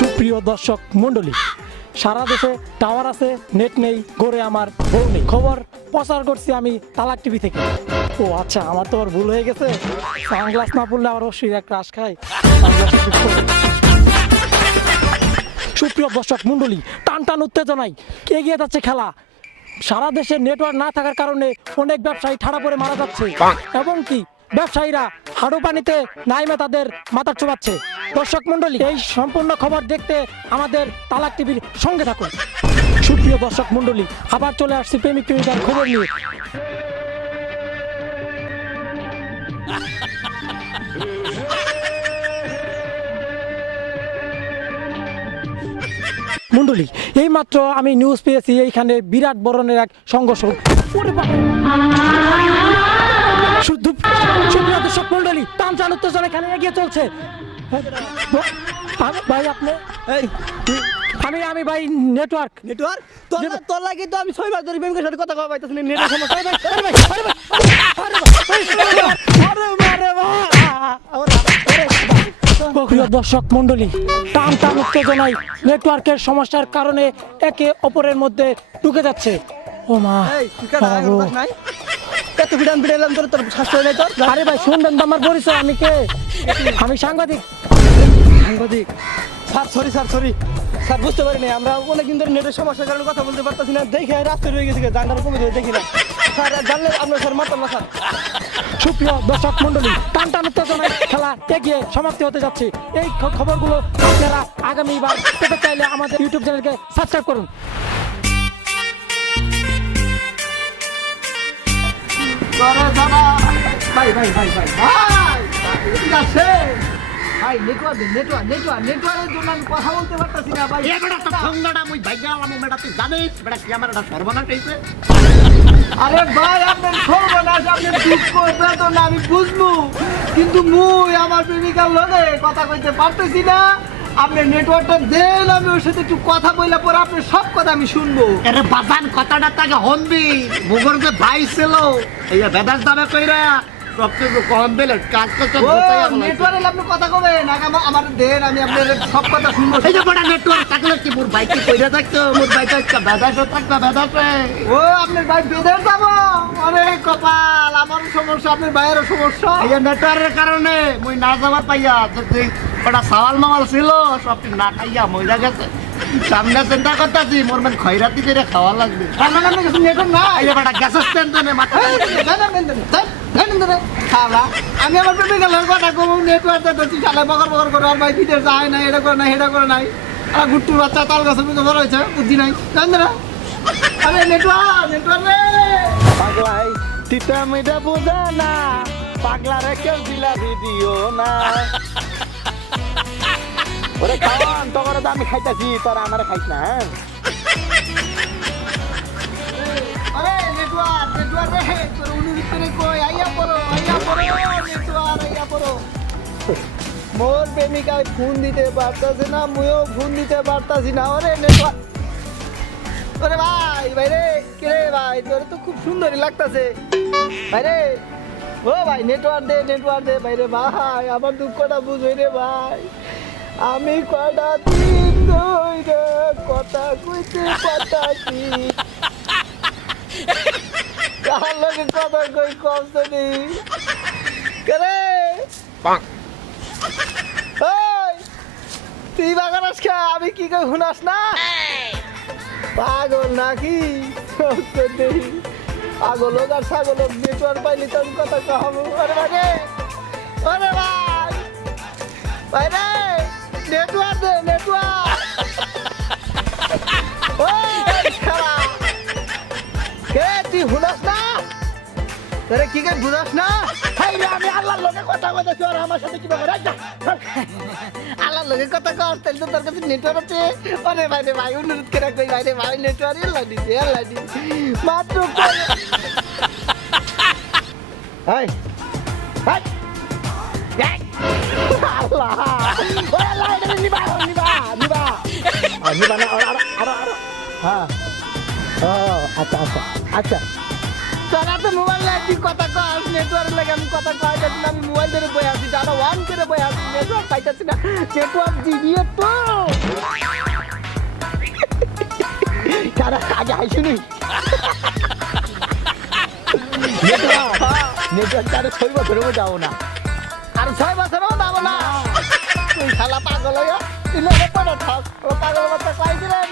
সুপ্রিয় দর্শক মণ্ডলী, সারা দেশে টাওয়ার আছে, নেট নেই, ঘরে আমার বউ নেই। খবর প্রচার করছি আমি তালাক টিভি থেকে। ও আচ্ছা, আমার তো আর ভুল হয়ে গেছে। সানগ্লাস না পড়লে আমার অবশ্যই এক ক্রাশ খায়। সুপ্রিয় দর্শক মণ্ডলী, টান টান উত্তেজনায় এগিয়ে যাচ্ছে খেলা। সারা দেশে নেটওয়ার্ক না থাকার কারণে অনেক ব্যবসায়ী ঠাড়া পড়ে মারা যাচ্ছে এবং কি ব্যবসায়ীরা হাড়ু পানিতে নাইমে তাদের মাথা চুবাচ্ছে। দর্শক মণ্ডলী, এই সম্পূর্ণ খবর দেখতে আমাদের তালাক টিভির সঙ্গে থাকুন। সুপ্রিয় দর্শক মণ্ডলী, আবার চলে আসছি প্রেমিক প্রেমিকার খবর নিয়ে। মণ্ডলী, এইমাত্র আমি নিউজ পেয়েছি এইখানে বিরাট বরণের এক সংঘর্ষ। সুপ্রিয় দর্শক মণ্ডলী, টান টান উত্তেজনা এখানে এগিয়ে চলছে। ভাই আপনি আমি ভাই নেটওয়ার্ক তোর লাগি তো আমি 6 মাস ধরে প্রেমিকের সাথে কথা কওয়া পাইতাছি না, নেটের সমস্যা। প্রিয় দর্শক মণ্ডলী, টান টান উত্তেজনায় নেটওয়ার্কের সমস্যার কারণে একে অপরের মধ্যে ঢুকে যাচ্ছে। ও মা, এত বিড়ান বিড়ালাম তোর স্বাস্থ্য নেই তোর। আরে ভাই শুনবেন তো আমার পরিচয়, আমি কে? আমি সাংবাদিক। স্যার সরি স্যার, বুঝতে পারিনি। আমরা অনেকদিন ধরে নেটের সমস্যার কারণে কথা বলতে পারতেছি না, দেখে রাস্তা রয়ে গেছে, জানটার কমে দিয়ে দেখি না স্যার। জানলে আপনার স্যার মাতাল না স্যার। সুপ্রিয় দর্শক মণ্ডলী, টান টান উত্তেজনায় খেলা এগিয়ে সমাপ্তি হতে যাচ্ছে। এই খবরগুলো আপনারা আগামীবার পেতে চাইলে আমাদের ইউটিউব চ্যানেলকে সাবস্ক্রাইব করুন। নেটওয়ার্কের জন্য আমি কথা বলতে পারতেছি না ভাই। আরে ভাই, আপনার সর্বনাশ, আপনার দুঃখ বেদনা আমি বুঝবো, কিন্তু মুই আমার প্রেমিকার লগে কথা কইতে পারতেছি না। আপনি নেটওয়ার্কটা দেন, আমি ওর সাথে একটু কথা বললে পরে আপনার সব কথা আমি শুনবো। আরে বাজান, কথাটা তাকে হনবি মুগর যে ভাই ছিল এই বেদাস দামে কইরা সব কিছু কম দিলে কাজ করতে নেটওয়ার্কে আপনি কথা কবেন, আগে আমার দেন, আমি আপনার সব কথা শুনবো। এই যে বড় নেটওয়ার্ক থাকলে কি মোর বাইকে কইরা থাকতো, মোর বাইকে একটা বেদাসও থাকতো, বেদাসে ও আপনার ভাই বেদের যাবো। অরে কপাল, আমারও সমস্যা, আপনার ভাইয়েরও সমস্যা। এই যে নেটওয়ার্কের কারণে মুই না যাবার পাইয়া যদি ওটা সাওয়াল মামাল ছিল সব না খাইয়া মইরা গেছে। সামনে চিন্তা করতেছি মোর মানে খয়রাতি করে খাওয়া লাগবে। নেটওয়ার্ক না, এই যে বড় গ্যাস স্ট্যান্ডে মাথা আমি আমার প্রেমিকার লগে কথা কব, নেটওয়ার্ক দেখছি চালে বকর বকর করে, আর ভাই ভিতরে যায় না, এটা করে না সেটা করে নাই। আর গুট্টুর বাচ্চা তাল গাছের মতো বড় হয়েছে, বুদ্ধি নাই, জানেন না। আরে নেটওয়ার্ক রে পাগলাই, তিতা মিঠা বোঝা না, পাগলা রে কেউ দিলা ভিডিও না। ওরে খাওয়ান তো করে, আমি খাইতাছি, তোরা আমারে খাইস না। হ্যাঁ আরে নেটওয়ার্ক রে, তোর অনুরোধ করে কই আইয়া পড়ো নেটওয়ার্ক, আইয়া পড়ো। মোর প্রেমিকায় ফোন দিতে পারতাছে না, মুইও ফোন দিতে পারতাছি না। ওরে নেটওয়ার্ক, ওরে ভাই রে, কে রে ভাই, তোর তো খুব সুন্দরই লাগতাছে ভাই রে। ও ভাই নেটওয়ার্ক দে ভাই রে ভাই, আমার দুঃখটা বুঝই রে ভাই। আমি কটা দিন ধরে কথা কইতে পারতাছি, কার লগে কথা কই কষ্ট নেই করে। তুই বাগানাস খা, আমি কি কই শুনাস না? পাগল নাকি? পাগল হোক আর ছাগল হোক, নেটওয়ার্ক পাইলি তো আমি কথা কহাবো। আরে ভাই রে, ওরে ভাই রে, নেটওয়ার্ক দে, নেটওয়ার্ক। কে তুই শুনাস না? তোরে কি কে বুঝাস না? আমি আল্লাহর লগে কথা কইতেছি, আর আমার সাথে কি ব্যাপার? আল্লাহর লগে কথা কর, তাহলে তো তোর কাছে নেটওয়ার্ক আছে। আরে ভাই রে ভাই, অনুরোধ করে কই ভাই রে ভাই, নেটওয়ার্ক আল্লাহ দিছে মাত্র। হাই হাই আল্লাহ, ওরে আল্লাহ, এটা নিবা না। হ্যাঁ আচ্ছা তোরা তো মোবাইল তুই কথা কর, নেটওয়ার্ক লাগে আমি কথা কয় যাচ্ছি না। আমি মোবাইল ধরে বয়ে আছি, ডাটা অন করে বয়ে আছি, নেটওয়ার্ক পাইতেছি না। নেটওয়ার্ক দিবি তো তারা আগে আইসুনি নেটওয়ার্ক তারা 6 বছরেও যাবো না আর 6 বছরও যাবো না তুই শালা পাগল হইয়া তুই লোকে পড়ে থাক ও পাগল বাচ্চা কয়েছিলেন